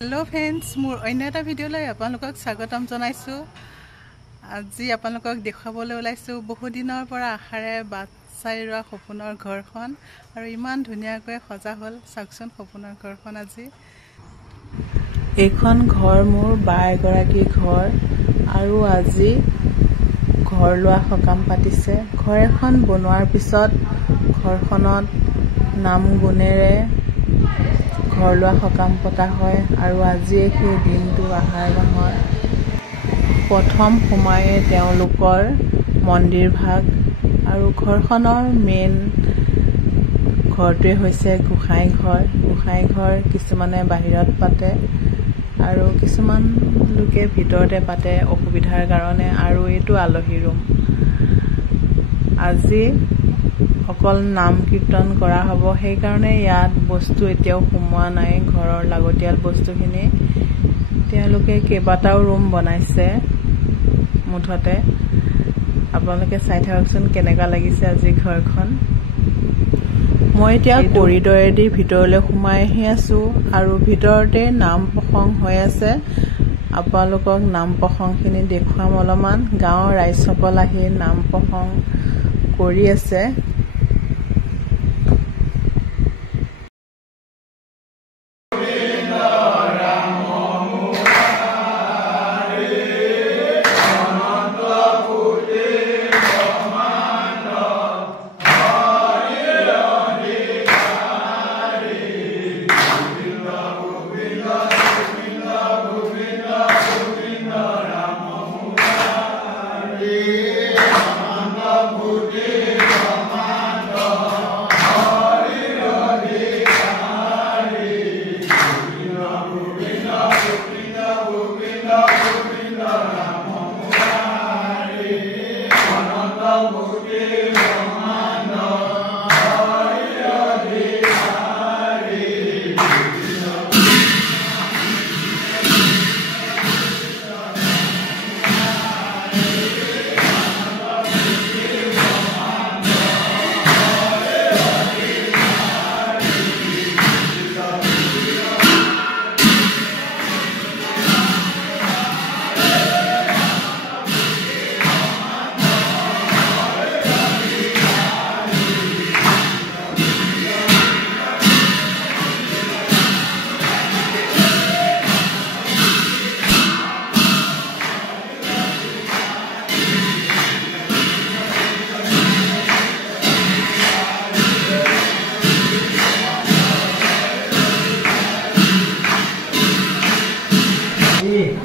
Hello friends मोर अन्य এটা ভিডিওলৈ আপোনালোকক স্বাগতম জনাইছো। আজি আপোনালোকক দেখাবলৈ ওলাইছো বহু দিনৰ পৰা আশাৰে বাট চাই ৰোৱা সপোনৰ ঘৰখন আৰু ইমান ধুনীয়াকৈ সজা হ'ল চাকচোন সপোনৰ ঘৰখন। আজি এইখন ঘৰ মোৰ বাই গৰাকী ঘৰ আৰু আজি ঘৰ লোৱা সকাম পাতিছে। ঘৰ এখন বনোৱাৰ পিছত ঘৰখনত নাম গুণেৰে ঘৰ লোৱা সকাম পতা হয় আৰু আজি সেই দিনটো আহাৰ মাহৰ প্ৰথম সময়ে তেওঁলোকৰ মন্দিৰ ভাগ আৰু ঘৰখনৰ মেইন ঘৰটোৱে হৈছে গোসাঁই ঘৰ। গোসাঁই ঘৰ কিছুমানে বাহিৰত পাতে আৰু কিছুমান লোকে ভিতৰতে পাতে অসুবিধাৰ কাৰণে, আৰু এইটো আলহী ৰুম। আজি অকল নাম কীৰ্তন কৰা হ'ব, সেইকাৰণে ইয়াত বস্তু এতিয়াও সোমোৱা নাই, ঘৰৰ লাগতিয়াল বস্তুখিনি। তেওঁলোকে কেইবাটাও ৰুম বনাইছে মুঠতে। আপোনালোকে চাই থাককচোন কেনেকুৱা লাগিছে আজি ঘৰখন। মই এতিয়া কৰিডৰেদি ভিতৰলৈ সোমাই আহি আছো আৰু ভিতৰতে নাম প্ৰসংগ হৈ আছে। আপোনালোকক নাম প্ৰসংগখিনি দেখুৱাম অলপমান। গাঁৱৰ ৰাইজসকল আহি নাম প্ৰসংগ কৰি আছে।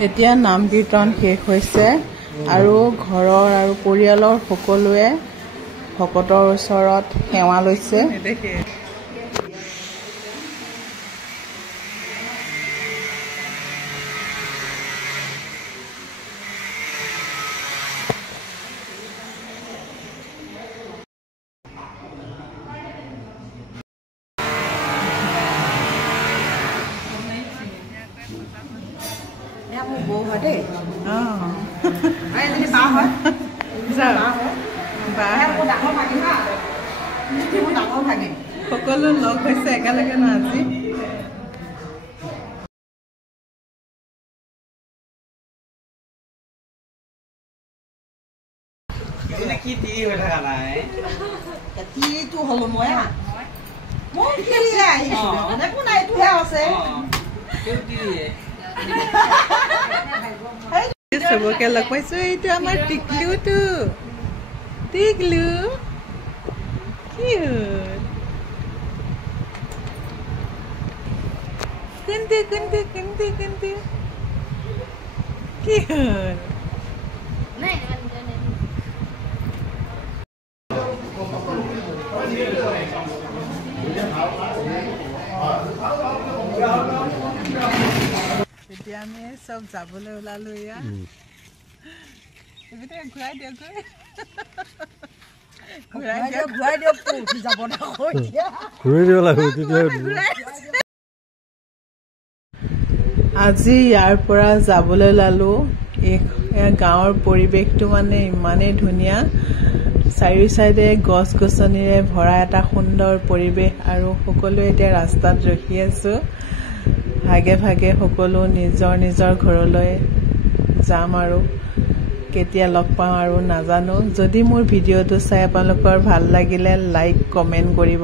এতিয়া নাম কীৰ্তন শেষ হৈছে আৰু ঘৰৰ আৰু পৰিয়ালৰ সকলোৱে ভকতৰ ওচৰত সেৱা লৈছে। সকলো লগ হৈছে একেলগে ন আজি। চবকে লগ পাইছো। এইটো আমাৰ টিকলুটো। টিকলু কুন্তি কুন্তি কুন্তি কুন্তি কি হল? এতিয়া আমি চব যাবলৈ ওলালো। এয়া ঘূৰাই দিয়ক, আজি ইয়াৰ পৰা যাবলৈ ওলালো। গাঁৱৰ পৰিৱেশটো মানে ইমানেই ধুনীয়া, চাৰিও চাইডে গছ গছনিৰে ভৰা এটা সুন্দৰ পৰিৱেশ আৰু সকলোৱে এতিয়া ৰাস্তাত ৰখি আছো। ভাগে ভাগে সকলো নিজৰ নিজৰ ঘৰলৈ যাম আৰু কেতিয়া লগ পাওঁ আৰু নাজানো। যদি মোৰ ভিডিঅ'টো চাই আপোনালোকৰ ভাল লাগিলে লাইক কমেণ্ট কৰিব।